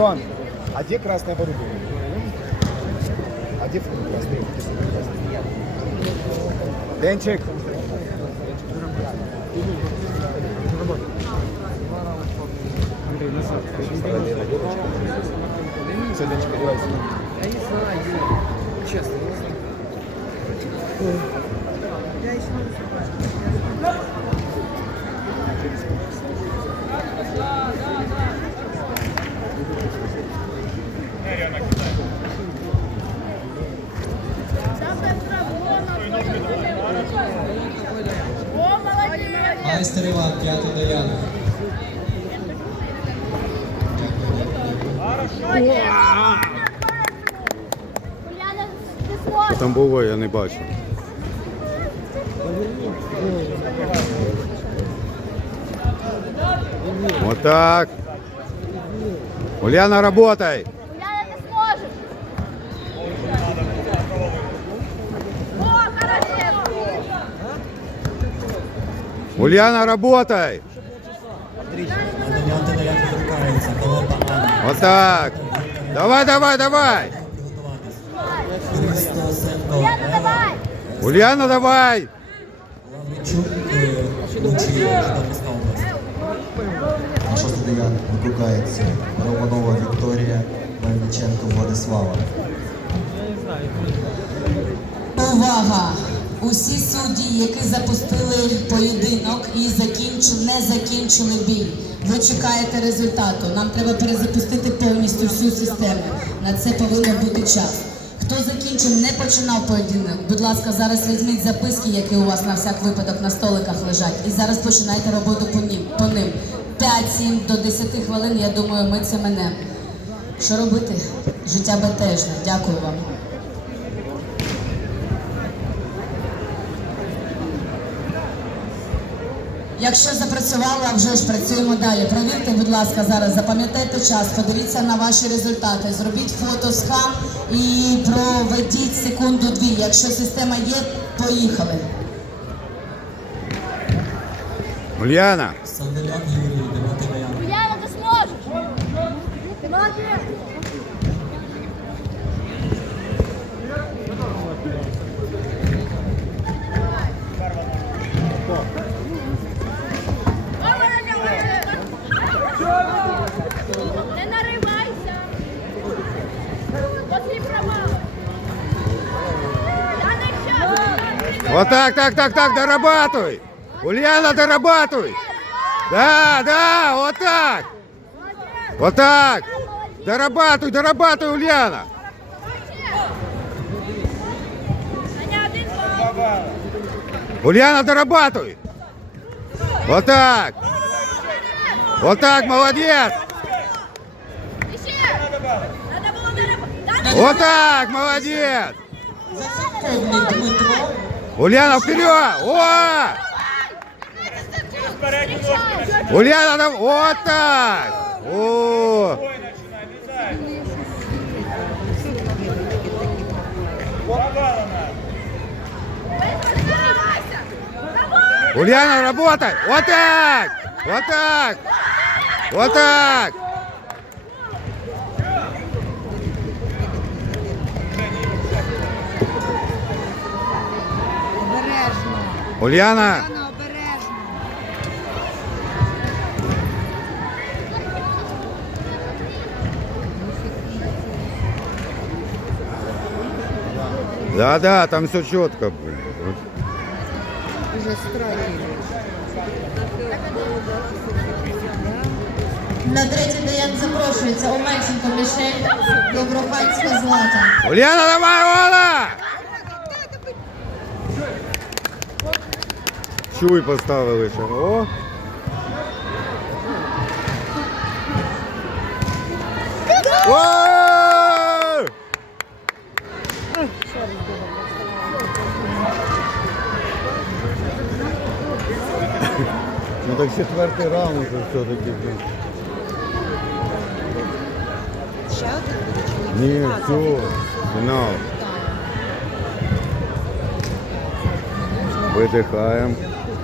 Сон, а где красное оборудование? А где фон красный? Денчик. Все, Денчик, одевайся. Я не знаю. Честно, Майстер Іван, п'ятий до Яна. Уляна, ти зможеш. Там було, я не бачу. Вот так. Ульяна, работай. Ульяна, работай. Надання антидоян викликається. Коломба Анна. Вот так. Давай, давай, давай. Приготуватись. Христо Сенко Уляна, Ева. давай! Ульяна, давай. Лавричук е, Лучі Житомирська область. На шостий дев'ятий викликається Романова Вікторія, Мельниченко Владислава. Увага! Усі судді, які запустили поєдинок і закінчу, не закінчили бій. Ви чекаєте результату. Нам треба перезапустити повністю всю систему. На це повинен бути час. Хто закінчив, не починав поєдинок. Будь ласка, зараз візьміть записки, які у вас на всяк випадок на столиках лежать, і зараз починайте роботу по ним. По ним. 5-7 до 10 хвилин, я думаю, ми це мене. Що робити? Життя безтежне. Дякую вам. Якщо запрацювала, вже ж працюємо далі. Провірте, будь ласка, зараз запам'ятайте час, подивіться на ваші результати, зробіть фото з хам і проведіть секунду-дві. Якщо система є, поїхали. Ульяна. Санделян Юрій, Вот так, так, так, так, дорабатывай. Ульяна, дорабатывай. Да, да, вот так. Вот так. Дорабатывай, дорабатывай, Ульяна. Ульяна, дорабатывай. Вот так. Вот так, молодец. Надо. Вот так, молодец. Ульяна, вперед. О! Ульяна, там, вот так. О! Ульяна, работай! Вот так! Вот так! Вот так! Ульяна! Яна, обережно. Да, да, там все четко. блин. Уже страшно. На третій день запрошується Омельченко Мішель, Доброхатська Злата. Ульяна, давай, Ола! Чуй поставили ще. О! О! Ну так четвертий раунд уже все-таки. блін. Ще один буде чи ні? Ні, все, фінал. Видихаємо.